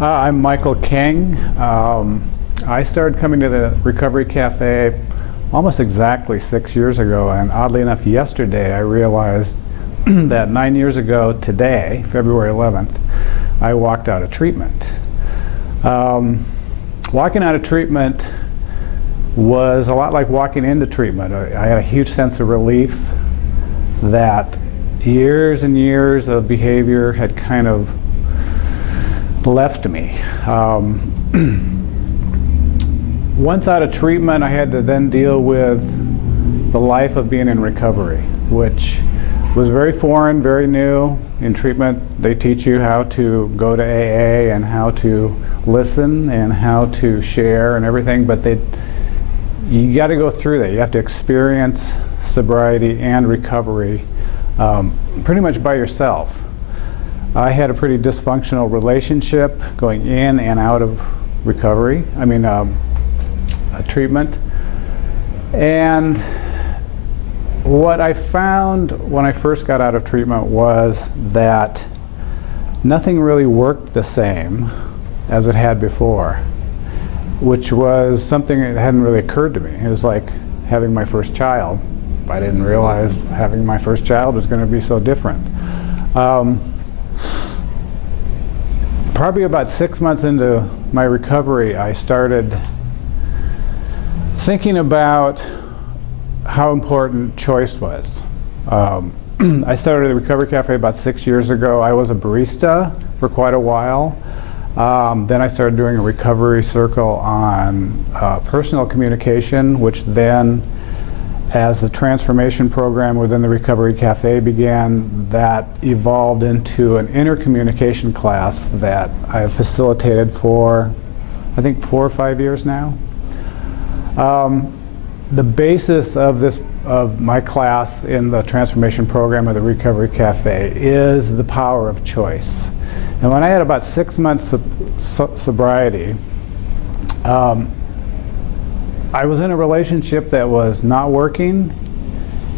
I'm Michael King. I started coming to the Recovery Cafe almost exactly 6 years ago, and oddly enough, yesterday I realized that 9 years ago today, February 11th, I walked out of treatment. Walking out of treatment was a lot like walking into treatment. I had a huge sense of relief that years and years of behavior had kind of left me. Once out of treatment, I had to then deal with the life of being in recovery, which was very foreign, very new. In treatment, they teach you how to go to AA and how to listen and how to share and everything, but you got to go through that. You have to experience sobriety and recovery pretty much by yourself. I had a pretty dysfunctional relationship going in and out of recovery, treatment. And what I found when I first got out of treatment was that nothing really worked the same as it had before, which was something that hadn't really occurred to me. It was like having my first child. I didn't realize having my first child was going to be so different. Probably about 6 months into my recovery, I started thinking about how important choice was. I started the Recovery Cafe about 6 years ago. I was a barista for quite a while. Then I started doing a recovery circle on personal communication, which then, as the transformation program within the Recovery Cafe began, that evolved into an inner communication class that I have facilitated for, I think, 4 or 5 years now. The basis of my class in the transformation program of the Recovery Cafe is the power of choice. And when I had about 6 months sobriety, I was in a relationship that was not working,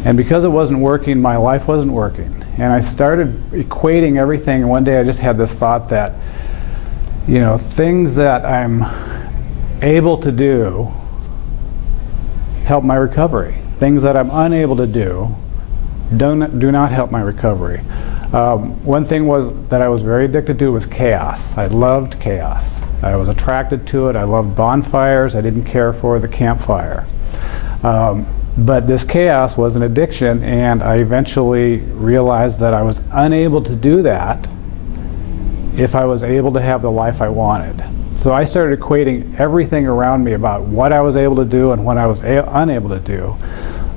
and because it wasn't working, my life wasn't working. And I started equating everything, and one day I just had this thought that, things that I'm able to do help my recovery. Things that I'm unable to do do not help my recovery. One thing was that I was very addicted to was chaos. I loved chaos. I was attracted to it. I loved bonfires. I didn't care for the campfire. But this chaos was an addiction, and I eventually realized that I was unable to do that if I was able to have the life I wanted. So I started equating everything around me about what I was able to do and what I was unable to do.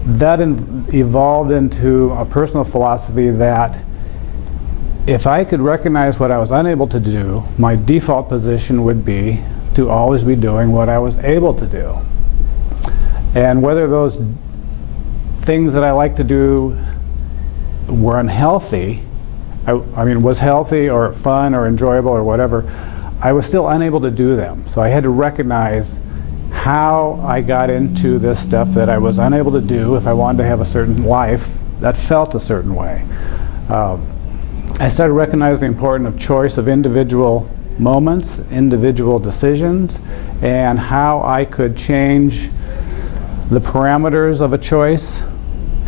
That evolved into a personal philosophy that if I could recognize what I was unable to do, my default position would be to always be doing what I was able to do. And whether those things that I like to do were unhealthy, was healthy or fun or enjoyable or whatever, I was still unable to do them. So I had to recognize how I got into this stuff that I was unable to do if I wanted to have a certain life that felt a certain way. I started recognizing the importance of choice of individual moments, individual decisions, and how I could change the parameters of a choice,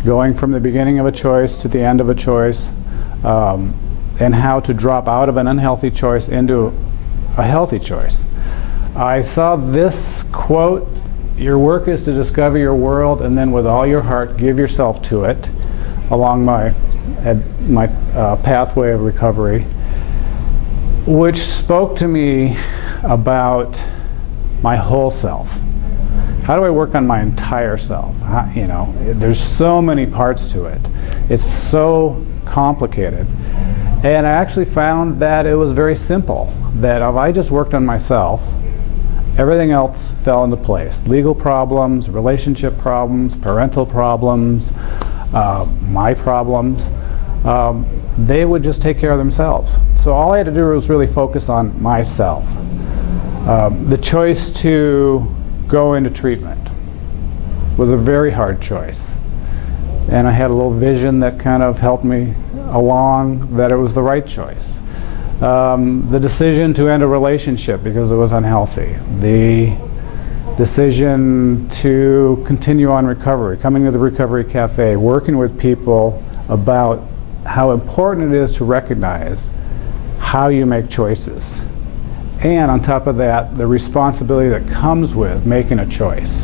going from the beginning of a choice to the end of a choice, and how to drop out of an unhealthy choice into a healthy choice. I saw this quote, "Your work is to discover your world, and then with all your heart give yourself to it," along my pathway of recovery, which spoke to me about my whole self. How do I work on my entire self? There's so many parts to it. It's so complicated. And I actually found that it was very simple, that if I just worked on myself, everything else fell into place. Legal problems, relationship problems, parental problems, my problems, they would just take care of themselves. So all I had to do was really focus on myself. The choice to go into treatment was a very hard choice. And I had a little vision that kind of helped me along that it was the right choice. The decision to end a relationship because it was unhealthy. The decision to continue on recovery, coming to the Recovery Cafe, working with people about how important it is to recognize how you make choices. And on top of that, the responsibility that comes with making a choice.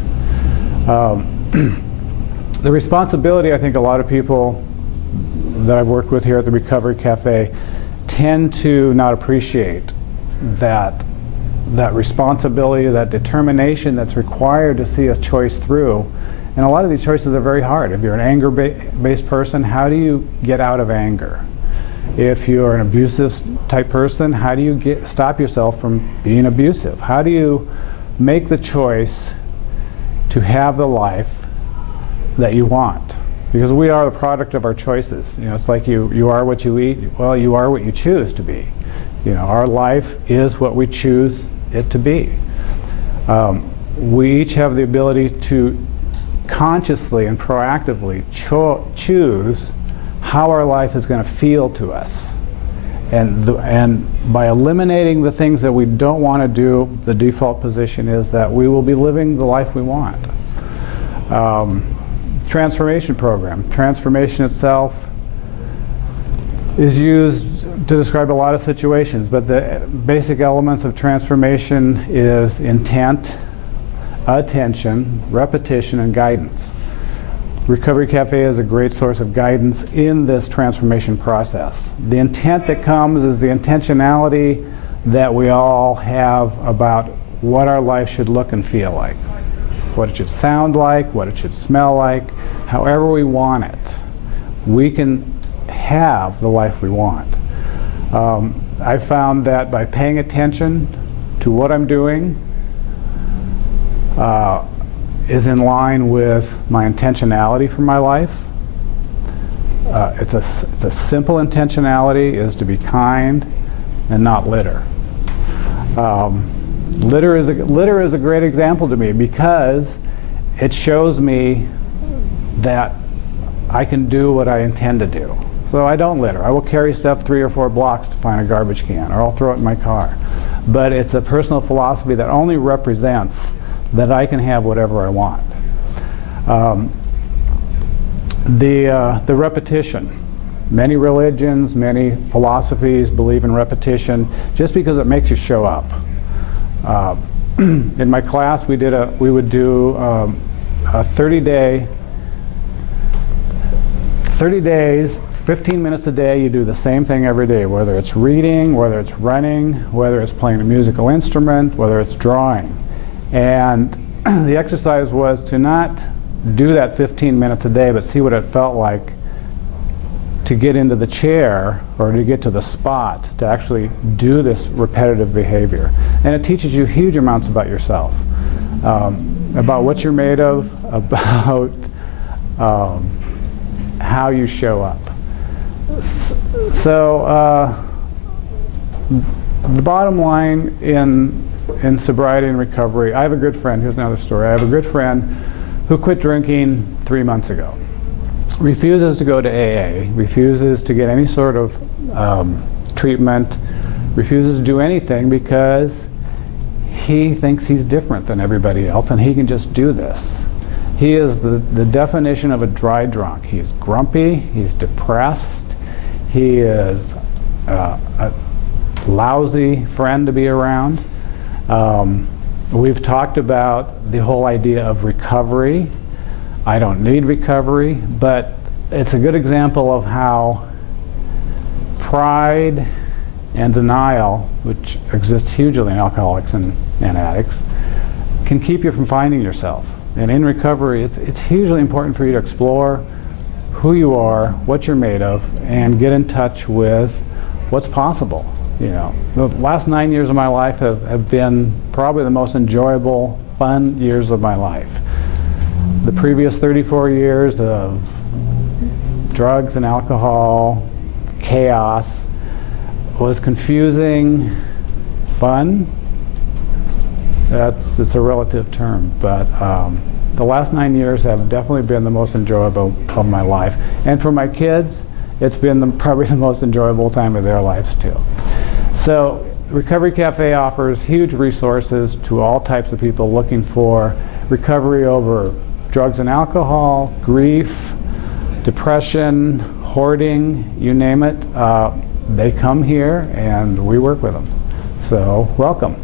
The responsibility, I think a lot of people that I've worked with here at the Recovery Cafe tend to not appreciate that responsibility, that determination that's required to see a choice through. And a lot of these choices are very hard. If you're an anger-based person, how do you get out of anger? If you're an abusive type person, how do you stop yourself from being abusive? How do you make the choice to have the life that you want? Because we are the product of our choices. You know, it's like you are what you eat. Well, you are what you choose to be. You know, our life is what we choose it to be. We each have the ability to consciously and proactively choose how our life is going to feel to us. And by eliminating the things that we don't want to do, the default position is that we will be living the life we want. Transformation program. Transformation itself is used to describe a lot of situations, but the basic elements of transformation is intent, attention, repetition, and guidance. Recovery Cafe is a great source of guidance in this transformation process. The intent that comes is the intentionality that we all have about what our life should look and feel like, what it should sound like, what it should smell like, however we want it. We can have the life we want. I found that by paying attention to what I'm doing is in line with my intentionality for my life. It's a simple intentionality, is to be kind and not litter. Litter is a great example to me because it shows me that I can do what I intend to do. So I don't litter. I will carry stuff 3 or 4 blocks to find a garbage can, or I'll throw it in my car. But it's a personal philosophy that only represents that I can have whatever I want. The repetition. Many religions, many philosophies believe in repetition just because it makes you show up. In my class, we would do a 30 days, 15 minutes a day. You do the same thing every day, whether it's reading, whether it's running, whether it's playing a musical instrument, whether it's drawing. And the exercise was to not do that 15 minutes a day, but see what it felt like to get into the chair or to get to the spot to actually do this repetitive behavior. And it teaches you huge amounts about yourself, about what you're made of, about how you show up. So the bottom line in sobriety and recovery, I have a good friend, here's another story. I have a good friend who quit drinking 3 months ago. Refuses to go to AA, refuses to get any sort of treatment, refuses to do anything because he thinks he's different than everybody else and he can just do this. He is the definition of a dry drunk. He's grumpy, he's depressed, he is a lousy friend to be around. We've talked about the whole idea of recovery. I don't need recovery, but it's a good example of how pride and denial, which exists hugely in alcoholics and addicts, can keep you from finding yourself. And in recovery, it's hugely important for you to explore who you are, what you're made of, and get in touch with what's possible. You know, the last 9 years of my life have been probably the most enjoyable, fun years of my life. The previous 34 years of drugs and alcohol, chaos, was confusing, fun. It's a relative term, but the last 9 years have definitely been the most enjoyable of my life. And for my kids, it's been probably the most enjoyable time of their lives too. So Recovery Cafe offers huge resources to all types of people looking for recovery over drugs and alcohol, grief, depression, hoarding, you name it. They come here and we work with them. So welcome.